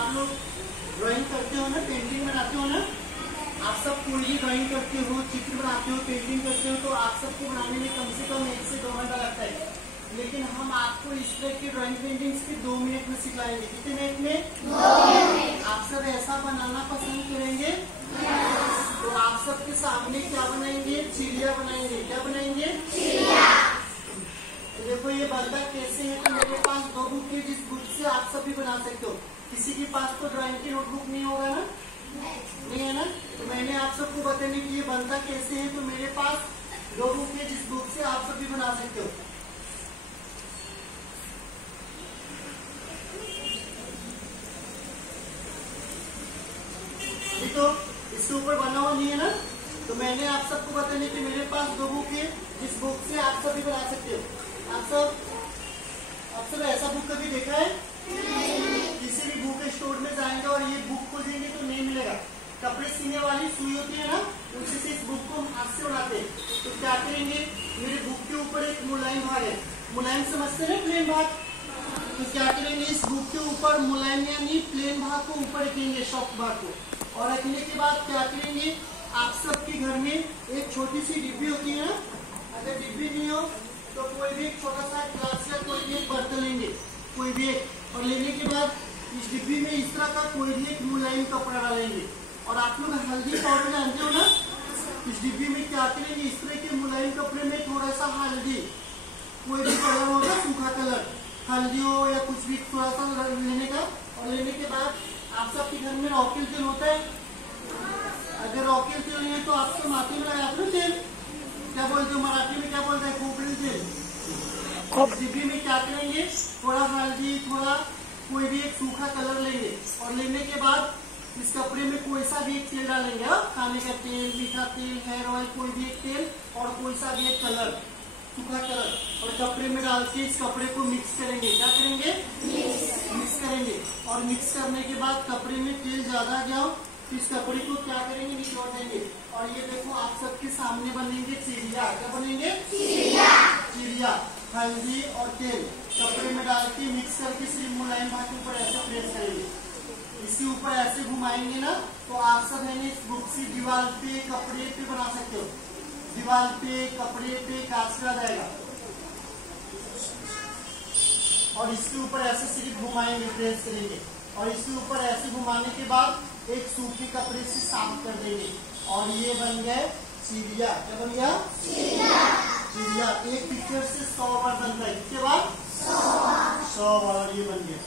आप लोग ड्राइंग करते हो ना, पेंटिंग बनाते हो ना, आप सब कोई भी ड्राइंग करते हो, चित्र बनाते हो, पेंटिंग करते हो, तो आप सबको बनाने में कम से कम 1 से 2 घंटा लगता है। लेकिन हम आपको इस तरह की ड्राइंग पेंटिंग्स की 2 मिनट में सिखाएंगे। कितने मिनट में? 2 मिनट। आप सब ऐसा बनाना पसंद करेंगे? तो आप सबके सामने क्या बनाएंगे? चिड़िया बनाएंगे। क्या बनाएंगे? चिड़िया। तो देखो ये बनता कैसे है। तो मेरे पास 2 बुक है, जिस बुक से आप सब भी बना सकते हो। किसी के पास तो ड्राइंग की नोटबुक नहीं होगा ना? नहीं है ना? तो मैंने आप सबको बताने की ये बनता कैसे है। तो मेरे पास 2 बुक है, जिस बुक से आप सब भी बना सकते हो। तो इसके ऊपर बना हुआ नहीं है ना? तो मैंने आप सबको बताने की मेरे पास 2 बुक है, जिस बुक से आप सब भी बना सकते हो। आप सब ऐसा बुक कभी देखा है? किसी भी बुक स्टोर में जाएंगे और ये बुक को देंगे तो नहीं मिलेगा। कपड़े सीने वाली सुई होती है ना, उसी से इस बुक को हम हाथ से उड़ाते हैं। तो क्या करेंगे, मेरे बुक के ऊपर एक मुलायम भाग है। मुलायम समझते हैं प्लेन भाग? तो क्या करेंगे, इस बुक के ऊपर मुलायम यानी प्लेन भाग को ऊपर रखेंगे, सॉफ्ट भाग को। और रखने के बाद क्या करेंगे, आप सबके घर में एक छोटी सी डिब्बी होती है ना, अगर डिब्बी नहीं हो तो कोई भी एक छोटा सा ग्लास या कोई भी एक बर्तन लेंगे, कोई भी एक। और लेने के बाद इस डिब्बी में इस तरह का कोई भी एक मुलायम कपड़ा डालेंगे। और आप लोग हल्दी पाउडर जानते हो ना, इस डिब्बी में क्या करेंगे, इस तरह के मुलायम कपड़े में थोड़ा सा हल्दी, कोई भी कलर होगा, सूखा कलर, हल्दी हो या कुछ भी, थोड़ा सा लेने का। और लेने के बाद आप सबके घर में रॉकेल तेल होता है। अगर रॉकेल तेल नहीं है तो आप सब माथे में लगाते हो तेल, क्या बोलते हो मराठी में, क्या बोलते हैं, खोपड़ी तेल। डिब्बी में क्या करेंगे, थोड़ा हल्दी, थोड़ा कोई भी एक सूखा कलर लेंगे। और लेने के बाद इस कपड़े में कोई सा भी एक तेल डालेंगे, खाने का तेल, मीठा तेल, हेयर ऑयल, कोई भी एक तेल और कोई सा भी एक कलर, सूखा कलर, और कपड़े में डाल के इस कपड़े को मिक्स करेंगे। क्या करेंगे? मिक्स करेंगे। और मिक्स करने के बाद कपड़े में तेल ज्यादा आ जाओ तो इस कपड़े को क्या करेंगे, निचोड़ देंगे। और ये देखो आप सबके सामने बनेंगे चिड़िया। क्या बनेंगे? चिड़िया। हल्दी और तेल कपड़े में डाल के मिक्स करके सिर्फ मुलायम भाग के ऊपर ऐसे प्रेस करेंगे। इसके ऊपर ऐसे घुमाएंगे ना, तो आप सब है इस बुक से दीवार पे, कपड़े पे बना सकते हो। दीवार पे, कपड़े पे कांच का जाएगा। और इसके ऊपर ऐसे सिर्फ घुमाएंगे, प्रेस करेंगे। और इसके ऊपर ऐसे घुमाने के बाद एक सूखे कपड़े से साफ कर देंगे। और ये बन गए चिड़िया। क्या बन गया? चिड़िया। एक पिक्चर से 100 बार बनता है। कितने बार? 100 बार। ये बन गया।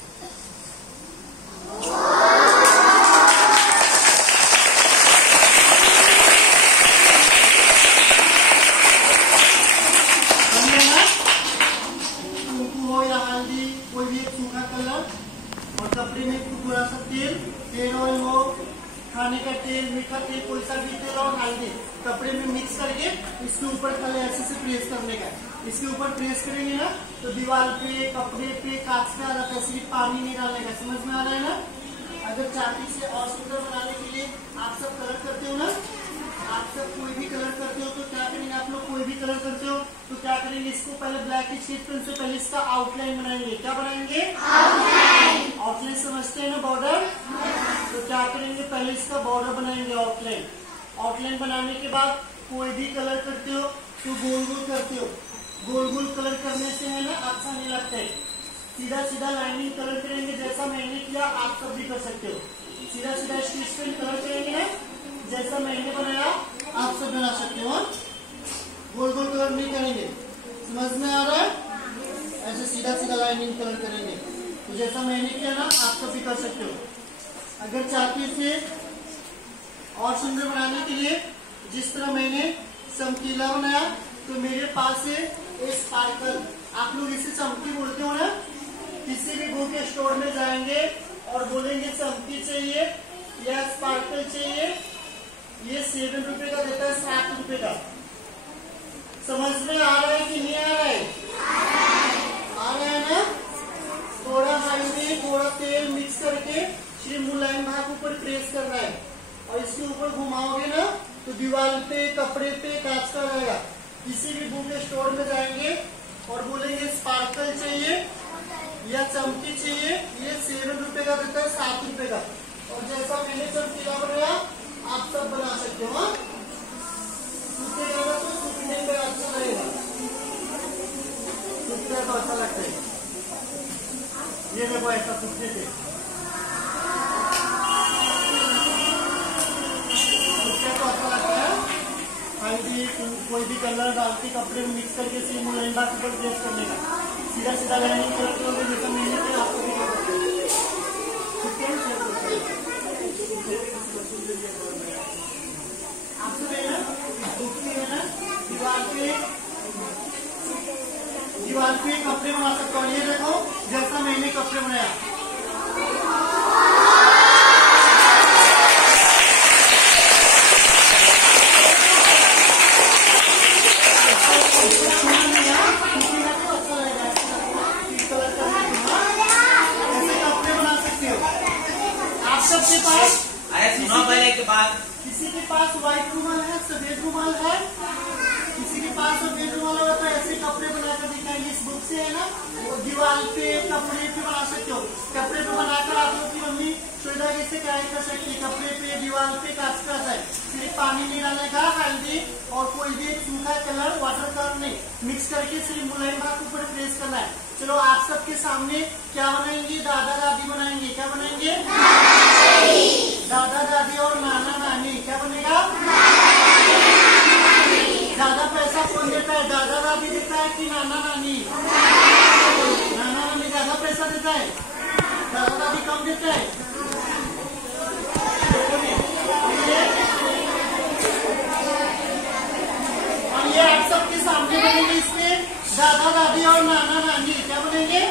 कुंकू हो या हल्दी, कोई भी एक सूखा कलर, और कपड़े में थोड़ा सा तेल, हेयर ऑयल हो, खाने का तेल, मीठा तेल, कोई सा भी तेल और हल्दी कपड़े में मिक्स करके इसके ऊपर खाली ऐसे से प्रेस करने का। इसके ऊपर प्रेस करेंगे ना तो दीवार पे, कपड़े पे कांच का आ जाता है। सिर्फ पानी नहीं डालने का। समझ में आ रहा है ना? अगर चाबी से और सुंदर बनाने के लिए आप सब कलर करते हो ना, आप सब कोई भी कलर करते हो, तो क्या करेंगे, आप लोग कोई भी कलर करते हो तो क्या करेंगे, इसको पहले ब्लैक स्केच पेन से पहले इसका आउटलाइन बनाएंगे। क्या बनाएंगे? आउटलाइन समझते हैं ना, बॉर्डर। तो क्या करेंगे, पहले इसका बॉर्डर बनाएंगे, आउटलाइन। आउटलाइन बनाने के बाद कोई भी कलर करते हो तो गोल गोल करते हो। गोल गोल कलर करने से है ना अच्छा नहीं लगता है। सीधा सीधा लाइनिंग कलर करेंगे, जैसा मैंने किया आप सब भी कर सकते हो। सीधा सीधा स्केच पेन कलर करेंगे ना, जैसा मैंने बनाया आप सब बना सकते हो। गोल गोल कलर नहीं करेंगे। समझ में आ रहा है? ऐसे सीधा सीधा लाइनिंग कलर करेंगे। तो जैसा मैंने किया ना आप सब भी कर सकते हो। अगर चाहते थे और सुंदर बनाने के लिए, जिस तरह मैंने चमकीला बनाया, तो मेरे पास है एक स्पार्कल। आप लोग इसे चमकी बोलते हो ना। किसी भी बुक स्टोर में जाएंगे और बोलेंगे चमकी चाहिए या स्पार्कल चाहिए, ये 7 रुपए का देता है, 7 रुपए का। समझ में आ रहा है कि नहीं आ रहा है? आ रहा है ना? थोड़ा हल्दी, थोड़ा तेल मिक्स करके श्री मुलायम भाग ऊपर प्रेस करना है। और इसके ऊपर घुमाओगे ना तो दीवार पे, कपड़े पे कांच का रहेगा। किसी भी बुक स्टोर में जाएंगे और बोलेंगे स्पार्कल चाहिए या चमकी चाहिए, ये 7 रुपए का देता है, 7 रुपए का। रहेगा। और जैसा मैंने चमकीला बनाया आप सब बना सकते हो। सूखेगा तो सूखने पे अच्छा रहेगा, सूखने तो अच्छा लगता है। ये देखो ऐसा सूखने पे तो अच्छा लगता है। हल्दी कोई भी कलर डाल के कपड़े में मिक्स करके सिर्फ मुलायम बात पर प्रेस करने का, सीधा सीधा लाइनिंग करते हुए जैसा मैंने किया आपको भी कर सकते हैं। आपसे है ना दीवार पे कपड़े बना सकते हो। ये देखो जैसा मैंने कपड़े बनाया, किसी के पास व्हाइट रुमाल है, सफेद रुमाल है, किसी के पास सफेद रुमाल होगा तो ऐसे कपड़े बनाकर दिखाएंगे। इस बुक से है ना, वो दीवार पे कपड़े पे बना सकते हो। कपड़े पे बनाकर आप लोग की मम्मी सुविधा कैसे तैयारी कर सकती है। कपड़े पे दीवार पे काट कर है, सिर्फ पानी नहीं डालने का, हल्दी और कोई भी सूखा कलर वाटर कलर नहीं मिक्स करके सिर्फ मुलायम भाग ऊपर प्रेस करना है। चलो आप सबके सामने क्या बनाएंगे, दादा दादी बनाएंगे। क्या बनाएंगे? दादा दादी और नाना नानी। क्या बनेगा? ज्यादा पैसा कौन देता है, दादा दादी देता है कि नाना नानी? नाना नानी ज्यादा पैसा देता है, दादा दादी कम देता है। और ये आप सबके सामने बनेंगे, इसमें दादा दादी और नाना नानी क्या बनेंगे?